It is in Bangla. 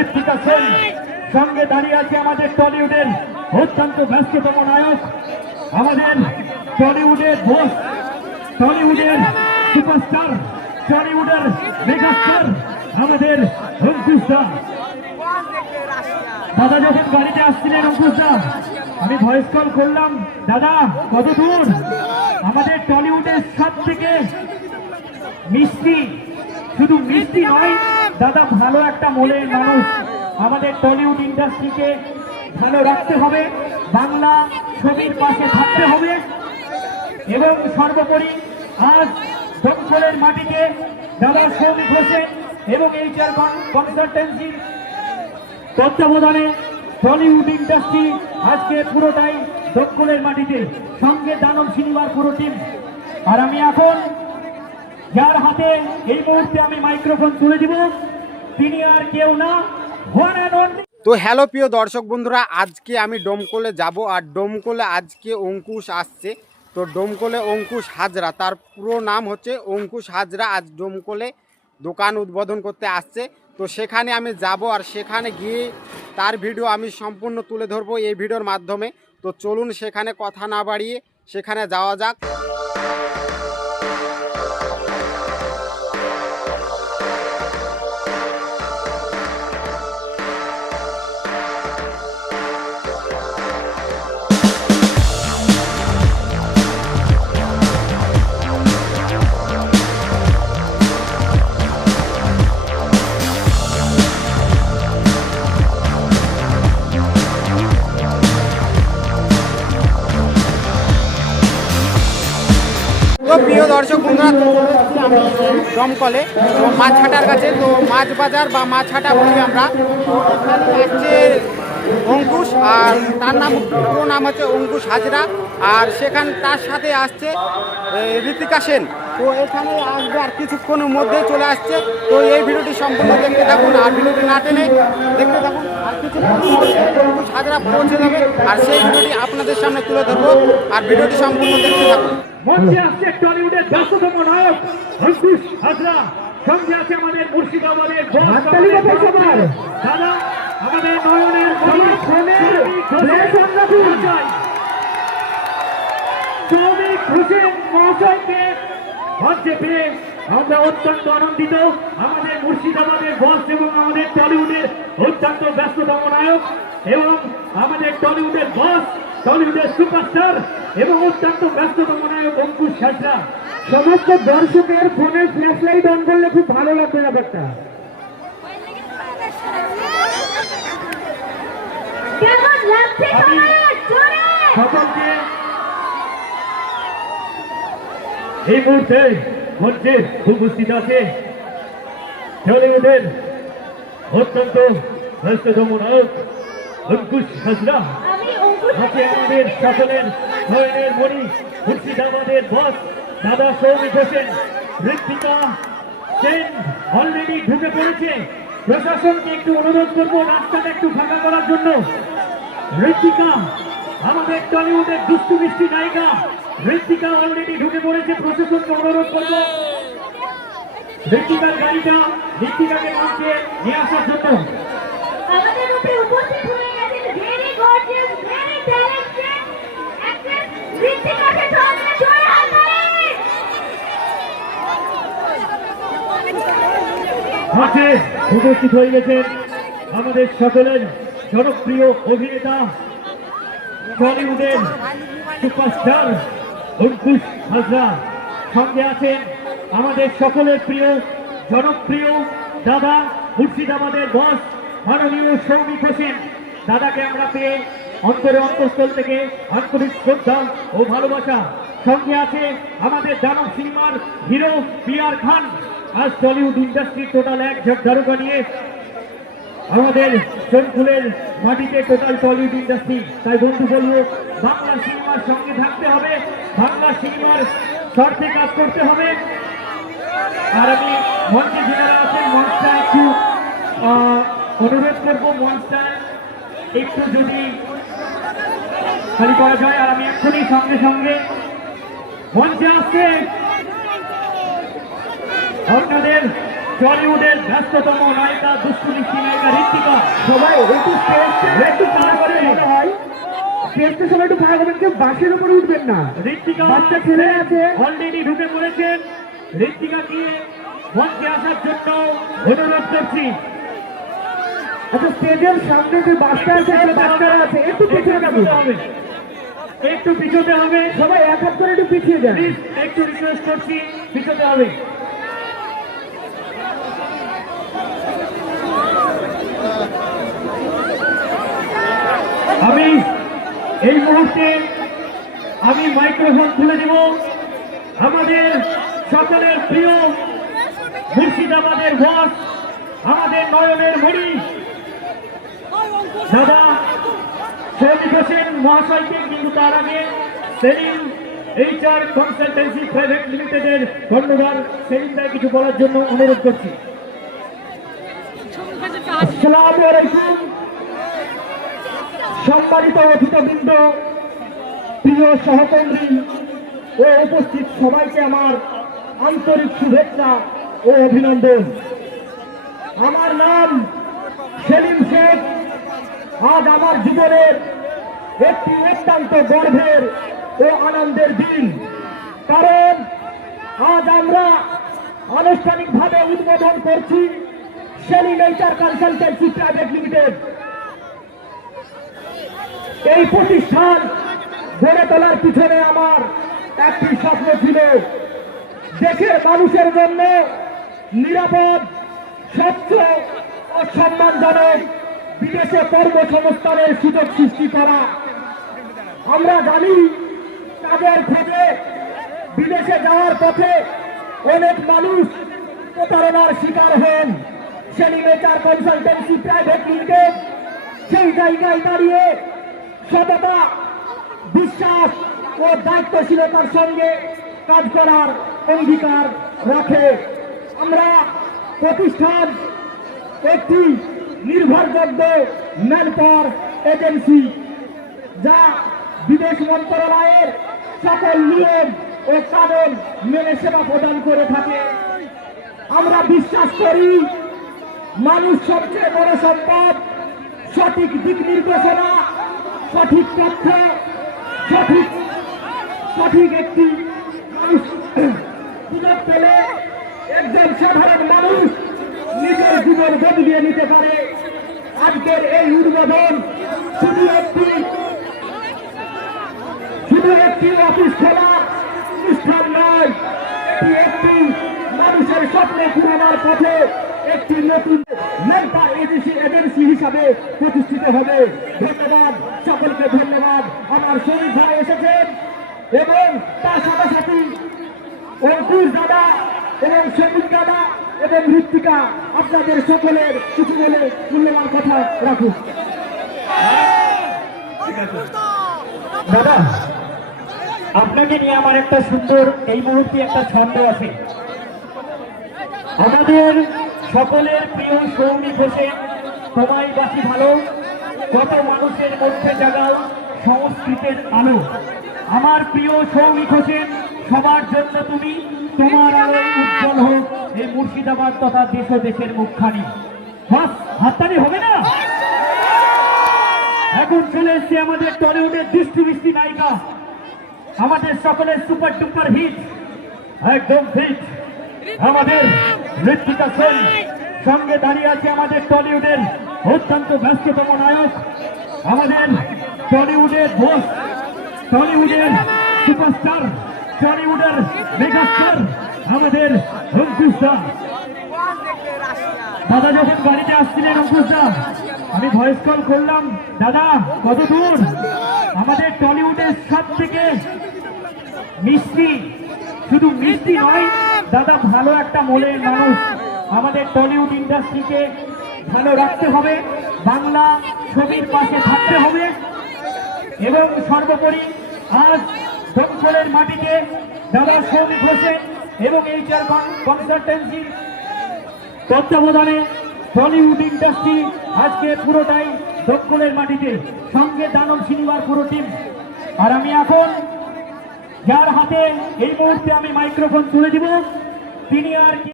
ঋত্বিকা সেন, সঙ্গে দাঁড়িয়ে আছে আমাদের টলিউডের অত্যন্ত ব্যস্ততম নায়ক, আমাদের টলিউডের বস, টলিউডের সুপারস্টার, টলিউডের মেগাস্টার আমাদের অঙ্কুশ দা। দাদা যখন গাড়িতে আসছিলেন অঙ্কুশ দা, আমি ভয়েস কল করলাম, দাদা কত দূর? আমাদের টলিউডের সব থেকে মিষ্টি, শুধু মিষ্টি নয় দাদা, ভালো একটা মনের মানুষ। আমাদের টলিউড ইন্ডাস্ট্রিকে ভালো রাখতে হবে, বাংলা ছবির পাশে থাকতে হবে এবং সর্বোপরি আজ দমকলের মাটিতে দাদা সৌমিক হোসেন এবং এইচআর কনসালটেন্সির তত্ত্বাবধানে টলিউড ইন্ডাস্ট্রি আজকে পুরোটাই দমকলের মাটিতে, সঙ্গে দানব সিনেমার পুরো টিম। আর আমি এখন যার হাতে এই মুহূর্তে আমি মাইক্রোফোন তুলে দিব, তিনি আর কেউ না, ওয়ান অ্যান্ড অনলি। তো হ্যালো প্রিয় দর্শক বন্ধুরা, আজকে আমি ডোমকলে যাব, আর ডোমকলে আজকে অঙ্কুশ আসছে। তো ডোমকলে অঙ্কুশ হাজরা, তার পুরো নাম হচ্ছে অঙ্কুশ হাজরা, আজ ডোমকলে দোকান উদ্বোধন করতে আসছে। তো সেখানে আমি যাব, আর সেখানে গিয়ে তার ভিডিও আমি সম্পূর্ণ তুলে ধরবো এই ভিডিওর মাধ্যমে। তো চলুন সেখানে কথা না বাড়িয়ে সেখানে যাওয়া যাক। তো প্রিয় দর্শক বন্ধুরা, দমকলে তো মাছ হাটার কাছে, তো মাছ বাজার বা মাছ হাটা বলি আমরা। হচ্ছে অঙ্কুশ, আর তার নাম পুরো নাম হচ্ছে অঙ্কুশ হাজরা, আর সেখানে তার সাথে আসছে ঋত্বিকা সেন। তো এখানে আসবে আর কিছুক্ষণের মধ্যে চলে আসছে। তো এই ভিডিওটি সম্পূর্ণ দেখতে থাকুন, আর ভিডিওটি না টেনে দেখতে থাকুন, আর কিছুক্ষণের মধ্যে অঙ্কুশ হাজরা পৌঁছে যাবে, আর সেই ভিডিওটি আপনাদের সামনে তুলে ধরবো, আর ভিডিওটি সম্পূর্ণ দেখতে থাকুন। মঞ্চে আসছে টলিউডের ব্যস্ততম নায়ক অঙ্কুশ হাজরা, সঙ্গে আছে আমাদের মুর্শিদাবাদের দাদা, আমাদের নয়নের সৌমিক হোসেন মহাশয়কে মঞ্চে পেয়ে আমরা অত্যন্ত আনন্দিত। আমাদের মুর্শিদাবাদের বস এবং আমাদের টলিউডের অত্যন্ত ব্যস্ততম নায়ক এবং আমাদের টলিউডের বস, টলিউডের সুপারস্টার এবং অত্যন্ত ব্যস্ততম নায়ক অঙ্কুশ হাজরা। সমস্ত দর্শকের ফোনের ফ্ল্যাশ লাইট অন করলে খুব ভালো লাগবে ব্যাপারটা। সকলকে এই মুহূর্তে মঞ্চে উপস্থিত আছে টলিউডের অত্যন্ত ব্যস্ততম নায়ক অঙ্কুশ হাজরা, আছে আমাদের সকলের নয়নের মণি মুর্শিদাবাদের বস দাদা সৌমিক হোসেন। ঋত্বিকা সেন অলরেডি ঢুকে পড়েছে, প্রশাসনকে একটু অনুরোধ করবো রাস্তাটা একটু ফাঁকা করার জন্য। ঋত্বিকা আমাদের টলিউডের দুষ্টু মিষ্টি নায়িকা, ঋত্বিকা অলরেডি ঢুকে পড়েছে, প্রশাসনকে অনুরোধ করবো ঋত্বিকার গাড়িটা ঋত্বিকাকে মঞ্চে নিয়ে আসার জন্য। আমাদের মধ্যে উপস্থিত হয়ে গেছেন very gorgeous, very talented actress ঋত্বিকাকে সামনে জয় হাততালি। মাঠে উপস্থিত হয়ে গেছেন আমাদের সকলের জনপ্রিয় অভিনেতা, টলিউডের সুপারস্টার অঙ্কুশ হাজরা, সঙ্গে আছেন আমাদের সকলের প্রিয় জনপ্রিয় দাদা মুর্শিদাবাদের বস মাননীয় সৌমিক হোসেন। দাদাকে আমরা পেয়ে অন্তরে অন্তঃস্থল থেকে আন্তরিক শ্রদ্ধা ও ভালোবাসা। সঙ্গে আছে আমাদের দানব সিনেমার হিরো পিয়ার খান। আজ টলিউড ইন্ডাস্ট্রি টোটাল এক ঝাড়ুকা নিয়ে আমাদের সোনপুরের মাটিতে টোটাল টলিউড ইন্ডাস্ট্রি। তাই বন্ধু বলবো, বাংলা সিনেমার সঙ্গে থাকতে হবে, বাংলা সিনেমার স্বার্থে কাজ করতে হবে। আর আমি মঞ্চে যারা আছেন মঞ্চটা একটু অনুরোধ করবো, মঞ্চটা একটু যদি খালি করা যায়। আর আমি এক্ষুনি সঙ্গে সঙ্গে মঞ্চে আসছে আপনাদের টলিউডের ব্যস্ততম নায়িকা, দুষ্টু মিষ্টি নায়িকা ঋত্বিকা সবাই একটু স্টেজটা একটু ফাঁকা করে মনে হয়, স্টেজটা সবাই একটু ফাঁকা করবেন, কেউ বাসের উপরে উঠবেন না। ঋত্বিকা বাচ্চা ছেলে আছে। অলরেডি ঢুকে পড়েছেন। ঋত্বিকাকে মঞ্চে আসার জন্য অনুরোধ করছি। আচ্ছা, স্টেজের সামনে যে বাসটা আছে, যে বাচ্চারা আছে, একটু পিছিয়ে যাবে, একটু পিছোতে হবে। সবাই এক হাত করে একটু পিছিয়ে যান। প্লিজ একটু রিকোয়েস্ট করছি, পিছোতে হবে। আমি এই মুহূর্তে মাইক্রোফোন তুলে দিব আমাদের সকলের প্রিয় মুর্শিদাবাদের বস, আমাদের নয়নের মণি দাদা সৌমিক হোসেন মহাশয়কে। কিন্তু তার আগে সেলিম HR কনসালটেন্সি প্রাইভেট লিমিটেডের ধন্যবাদ। সেলিম ভাই কিছু বলার জন্য অনুরোধ করছি। আসসালামু আলাইকুম। সম্মানিত অতিথিবৃন্দ, প্রিয় সহকর্মী ও উপস্থিত সবাইকে আমার আন্তরিক শুভেচ্ছা ও অভিনন্দন। আমার নাম সেলিম শেখ। আজ আমার জীবনের একটি অত্যন্ত গর্বের ও আনন্দের দিন, কারণ আজ আমরা আনুষ্ঠানিকভাবে উদ্বোধন করছি Selim HR consultancy private limited. এই প্রতিষ্ঠান গড়ে তোলার পিছনে আমার একটি স্বপ্ন ছিল, দেশের মানুষের জন্য নিরাপদ, স্বচ্ছ ও সম্মানজনক বিদেশে কর্মসংস্থানের সুযোগ সৃষ্টি করা। আমরা জানি তাদের খোঁজে বিদেশে যাওয়ার পথে অনেক মানুষ প্রতারণার শিকার হন। Selim HR consultancy private limited সেই জায়গায় দাঁড়িয়ে সততা, বিশ্বাস ও দায়িত্বশীলতার সঙ্গে কাজ করার অঙ্গীকার রাখে। আমরা প্রতিষ্ঠান একটি নির্ভরযোগ্য ম্যানপাওয়ার এজেন্সি, যা বিদেশ মন্ত্রণালয়ের সকল নিয়ম ও কানুন মেনে সেবা প্রদান করে থাকে। আমরা বিশ্বাস করি মানুষ সবচেয়ে বড় সম্পদ। সঠিক দিক নির্দেশনা, সঠিক তথ্য, সঠিক একটি মানুষ সুযোগ পেলে একজন সাধারণ মানুষ নিজের জীবন বদলিয়ে নিতে পারে। আজকের এই উদ্বোধন শুধু একটি অফিস খোলা অনুষ্ঠান নয়, এটি একটি মানুষের স্বপ্ন পূরণের পথে একটি নতুন মেন্টাল এজেন্সি হিসাবে প্রতিষ্ঠিত হবে। ধন্যবাদ সকলকে, ধন্যবাদ। আমার শরীর ভাই এসেছেন এবং তার সাথে সাথে অঙ্কুশ দাদা এবং সৌমিক দাদা এবং ঋত্বিকা, আপনাদের সকলের কিছু বলে মূল্যবান কথা রাখুন। দাদা, আপনাকে নিয়ে আমার একটা সুন্দর এই মুহূর্তে একটা ছন্দ আছে। আমাদের সকলের প্রিয় সৌমিক হোসেন, তোমায় বাসি ভালো, কত মানুষের মধ্যে জাগাও সংস্কৃতের আলো। আমার প্রিয় সৌমিক হোসেন, সবার জন্য তুমি, তোমার আলোয় উজ্জ্বল হোক এই মুর্শিদাবাদ তথা দেশ ও দেশের মুখখানি। বাস, হাততালি হবে না? এখন চলে এসছে আমাদের টলিউডের দৃষ্টি নায়িকা, আমাদের সকলের সুপার ডুপার হিট, একদম ফিট, আমাদের ঋত্বিকা সেন। সঙ্গে দাঁড়িয়ে আছে আমাদের টলিউডের অত্যন্ত ব্যস্ততম নায়ক, আমাদের টলিউডের বস, টলিউডের সুপারস্টার, টলিউডের মেগাস্টার, আমাদের অঙ্কুশ দা। দাদা যখন গাড়িতে আসছিলেন, অঙ্কুশ দা, আমি ভয়েস কল করলাম, দাদা কত দূর? আমাদের টলিউডের সব থেকে মিষ্টি, শুধু মিষ্টি নয় দাদা, ভালো একটা মনের মানুষ। আমাদের টলিউড ইন্ডাস্ট্রিকে ভালো রাখতে হবে, বাংলা ছবির পাশে থাকতে হবে এবং সর্বোপরি আজ দমকলের মাটিতে দাদা সৌমিক হোসেন এবং HR কনসালটেন্সির তত্ত্বাবধানে টলিউড ইন্ডাস্ট্রি আজকে পুরোটাই দমকলের মাটিতে, সঙ্গে দানব সিনেমার পুরো টিম। আর আমি এখন যার হাতে এই মুহূর্তে আমি মাইক্রোফোন তুলে দিব, তিনি আর